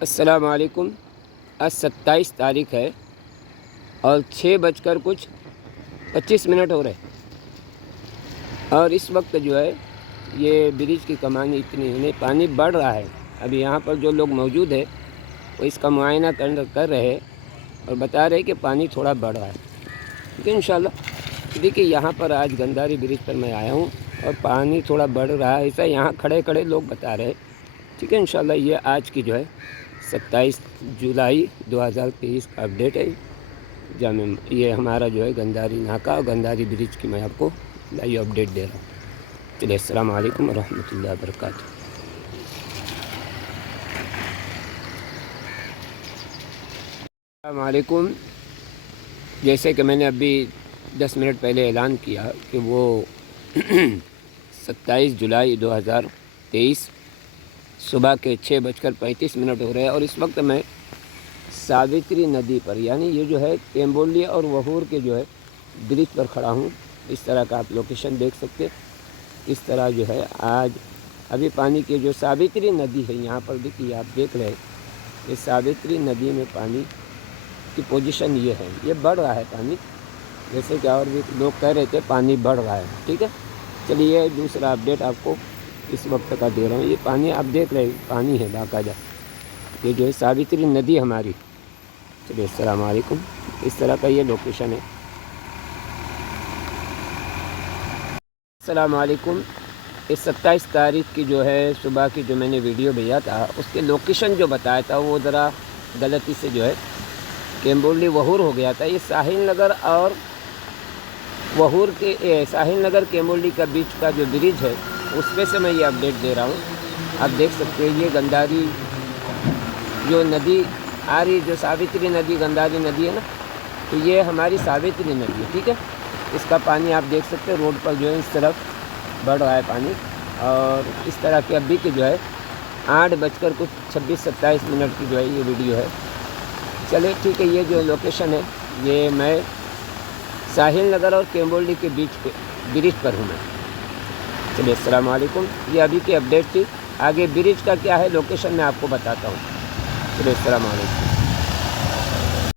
अस्सलाम वालेकुम। आज 27 तारीख़ है और 6:25 हो रहे और इस वक्त जो है ये ब्रिज की कमानी इतनी नहीं, पानी बढ़ रहा है। अभी यहाँ पर जो लोग मौजूद है वो इसका मुआयना कर रहे हैं और बता रहे हैं कि पानी थोड़ा बढ़ रहा है। ठीक है, इंशाल्लाह। देखिए यहाँ पर आज गंदारी ब्रिज पर मैं आया हूँ और पानी थोड़ा बढ़ रहा है, ऐसा यहाँ खड़े खड़े लोग बता रहे हैं। ठीक है, इंशाल्लाह। ये आज की जो है 27 जुलाई 2023 का अपडेट है। ये हमारा जो है गंदारी नाका और गंदारी ब्रिज की मैं आपको लाइव अपडेट दे रहा हूँ। चलिए, अस्सलाम वालेकुम व रहमतुल्लाहि व बरकातुहू। अस्सलाम वालेकुम। जैसे कि मैंने अभी 10 मिनट पहले ऐलान किया कि वो 27 जुलाई 2023 सुबह के 6:35 हो रहे हैं और इस वक्त मैं सावित्री नदी पर, यानी ये जो है कैम्बोली और वहूर के जो है ब्रिज पर खड़ा हूँ। इस तरह का आप लोकेशन देख सकते हैं। इस तरह जो है आज अभी पानी के जो सावित्री नदी है यहाँ पर देखिए, आप देख रहे हैं ये सावित्री नदी में पानी की पोजीशन ये है, ये बढ़ रहा है पानी। जैसे कि और भी लोग कह रहे थे पानी बढ़ रहा है। ठीक है, चलिए दूसरा अपडेट आपको इस वक्त का दे रहा हूँ। ये पानी आप देख रहे हैं, पानी है बाकायदा, ये जो है सावित्री नदी हमारी। चलिए, अस्सलाम वालेकुम। इस तरह का ये लोकेशन है। अस्सलाम वालेकुम। इस 27 तारीख़ की जो है सुबह की जो मैंने वीडियो भेजा था उसके लोकेशन जो बताया था वो ज़रा गलती से जो है कैम्बोली वहूर हो गया था। ये साहिल नगर और वहूर के साहिल नगर कैम्बोली का बीच का जो ब्रिज है उसमें से मैं ये अपडेट दे रहा हूँ। आप देख सकते हैं ये गंदारी जो नदी आ रही, जो सावित्री नदी गंदारी नदी है ना, तो ये हमारी सावित्री नदी है। ठीक है, इसका पानी आप देख सकते हैं रोड पर जो है इस तरफ बढ़ रहा है पानी। और इस तरह के अभी के जो है 8:26-27 की जो है ये वीडियो है। चलिए ठीक है, ये जो लोकेशन है ये मैं साहिल नगर और कैम्बोली के बीच पे ब्रिज पर हूँ मैं। चलिए, अस्सलाम वालेकुम। ये अभी की अपडेट थी। आगे ब्रिज का क्या है लोकेशन मैं आपको बताता हूँ। चलिए, अस्सलाम वालेकुम।